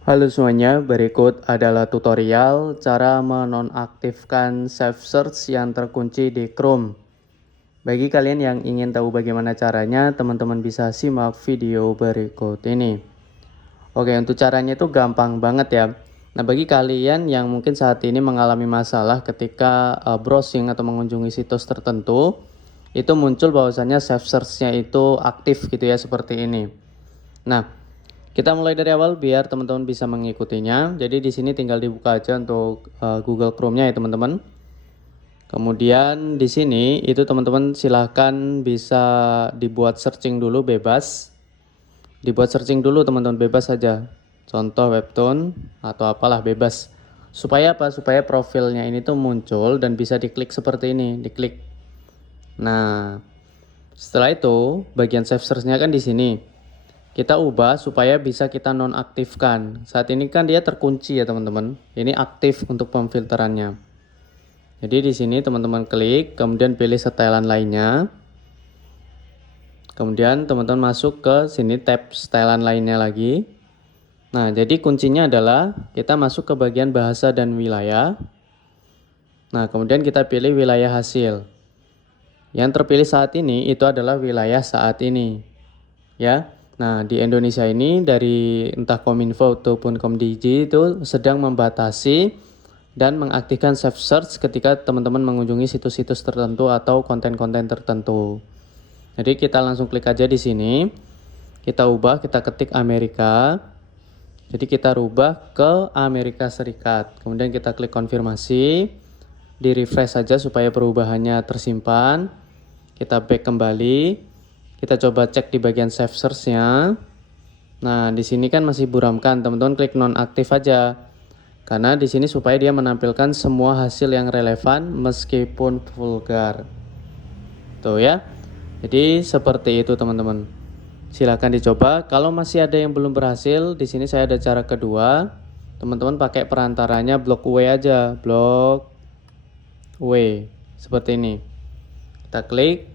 Halo semuanya, berikut adalah tutorial cara menonaktifkan Save Search yang terkunci di Chrome. Bagi kalian yang ingin tahu bagaimana caranya, teman-teman bisa simak video berikut ini. Oke, untuk caranya itu gampang banget ya. Nah, bagi kalian yang mungkin saat ini mengalami masalah ketika browsing atau mengunjungi situs tertentu, itu muncul bahwasannya Save Search-nya itu aktif gitu ya, seperti ini. Nah, kita mulai dari awal biar teman-teman bisa mengikutinya. Jadi di sini tinggal dibuka aja untuk Google Chrome-nya ya teman-teman. Kemudian di sini itu teman-teman silahkan bisa dibuat searching dulu bebas. Dibuat searching dulu teman-teman bebas saja. Contoh webtoon atau apalah bebas. Supaya apa? Supaya profilnya ini tuh muncul dan bisa diklik seperti ini, diklik. Nah, setelah itu bagian save search-nya kan di sini. Kita ubah supaya bisa kita nonaktifkan. Saat ini kan dia terkunci ya teman-teman. Ini aktif untuk pemfilterannya. Jadi di sini teman-teman klik, kemudian pilih setelan lainnya. Kemudian teman-teman masuk ke sini tab setelan lainnya lagi. Nah, jadi kuncinya adalah kita masuk ke bagian bahasa dan wilayah. Nah, kemudian kita pilih wilayah hasil. Yang terpilih saat ini itu adalah wilayah saat ini. Ya. Nah, di Indonesia ini dari entah Kominfo ataupun Komdigi itu sedang membatasi dan mengaktifkan Save Search ketika teman-teman mengunjungi situs-situs tertentu atau konten-konten tertentu. Jadi kita langsung klik aja di sini. Kita ubah, kita ketik Amerika. Jadi kita rubah ke Amerika Serikat. Kemudian kita klik konfirmasi. Di refresh saja supaya perubahannya tersimpan. Kita back kembali. Kita coba cek di bagian Save Search-nya. Nah, di sini kan masih buramkan. Teman-teman klik nonaktif aja. Karena di sini supaya dia menampilkan semua hasil yang relevan meskipun vulgar. Tuh ya. Jadi seperti itu teman-teman. Silahkan dicoba. Kalau masih ada yang belum berhasil, di sini saya ada cara kedua. Teman-teman pakai perantaranya blok W aja. Blok W. Seperti ini. Kita klik.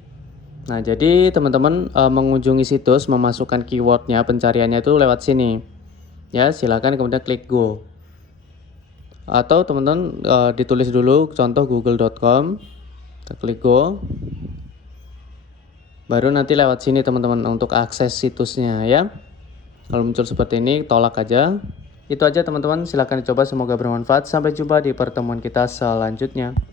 Nah, jadi teman-teman mengunjungi situs, memasukkan keywordnya, pencariannya itu lewat sini. Ya, silakan kemudian klik go. Atau teman-teman ditulis dulu contoh google.com. Kita klik go. Baru nanti lewat sini teman-teman untuk akses situsnya ya. Kalau muncul seperti ini, tolak aja. Itu aja teman-teman, silakan dicoba, semoga bermanfaat. Sampai jumpa di pertemuan kita selanjutnya.